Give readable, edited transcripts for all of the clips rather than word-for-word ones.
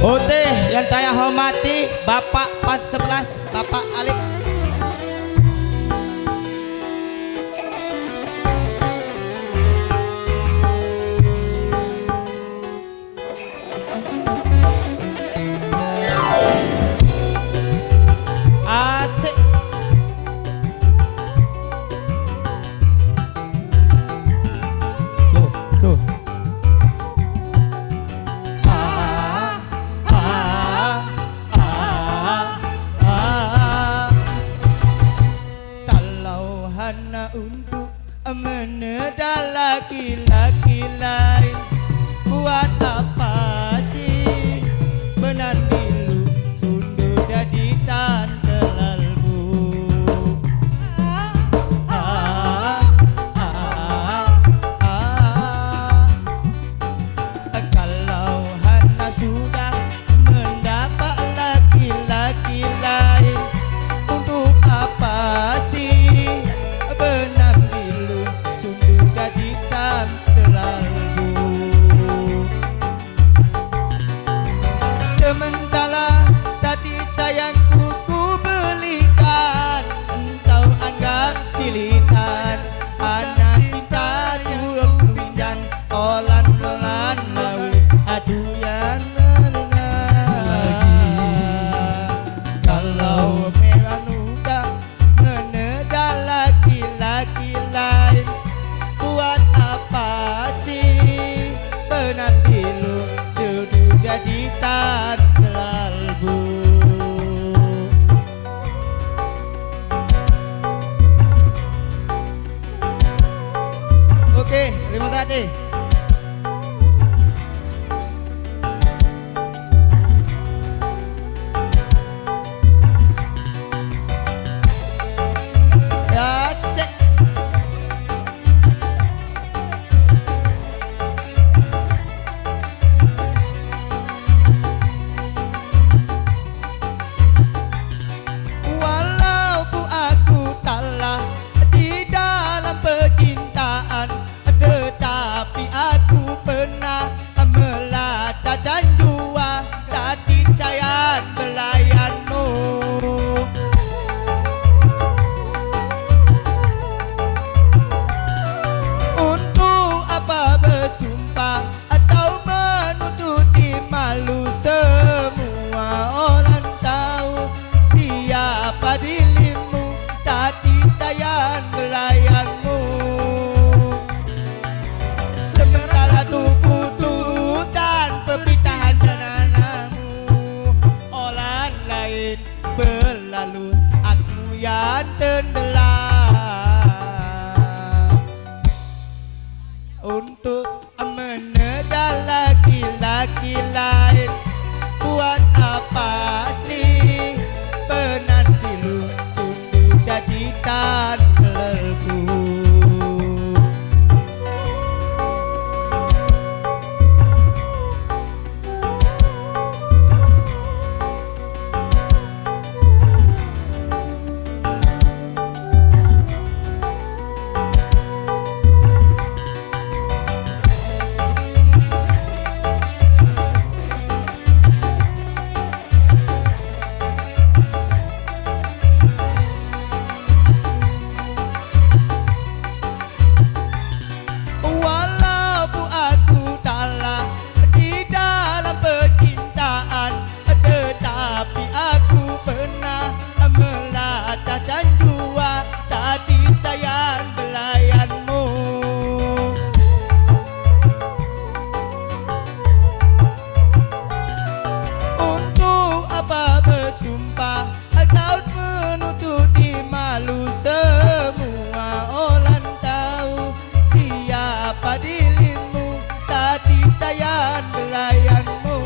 Oke, yang saya hormati Bapak Pas 11, Bapak Alif. Asik. Tuh. Kalau hana untuk menedal laki-laki lain, buat apa sih menandilu sundu jadi tante lalbu. Kalau hana sudah mendapat laki-laki lain, untuk apa sih benambilu sundu jadi tante lalbu. Sementara tadi sayangku ku belikan, engkau anggap pilihan. Anak cinta turun hujan, olan melan laut aduyan kalau memang udah menedal laki-laki lain, buat apa sih penantilu sudah jadi tante lalbu. Oke, terima kasih. Asik. Walaupun aku telah di dalam percintaan, tetapi aku pernah melata dan dua kasih sayang belayanmu. Untuk apa bersumpah atau menutupi malu, semua orang tahu siapa dirimu, tadi sayang belayanmu. Sementara tuh putus dan perpisahan senanamu, orang lain berlalu, aku yang tenggelam. Untuk menedal laki-laki lain, buat apa sih penantilu sundu jadi tante lalbu. Walaupun aku telah di dalam percintaan, tetapi aku pernah melata dan dua tadi sayang belayanmu. Untuk apa bersumpah atau menutupi malu, semua orang tahu siapa dirimu, tadi sayang belayanmu.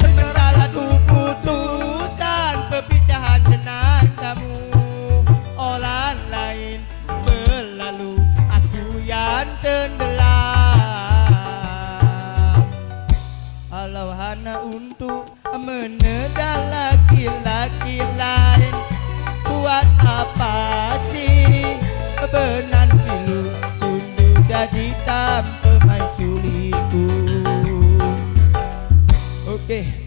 Sementara ku putus dan perpisahan dengan kamu, orang lain berlalu, aku yang tenggelam. Kalau hanya untuk menedal laki-laki lain, buat apa sih benantilu sundu jadi tanpa main suliku. Oke.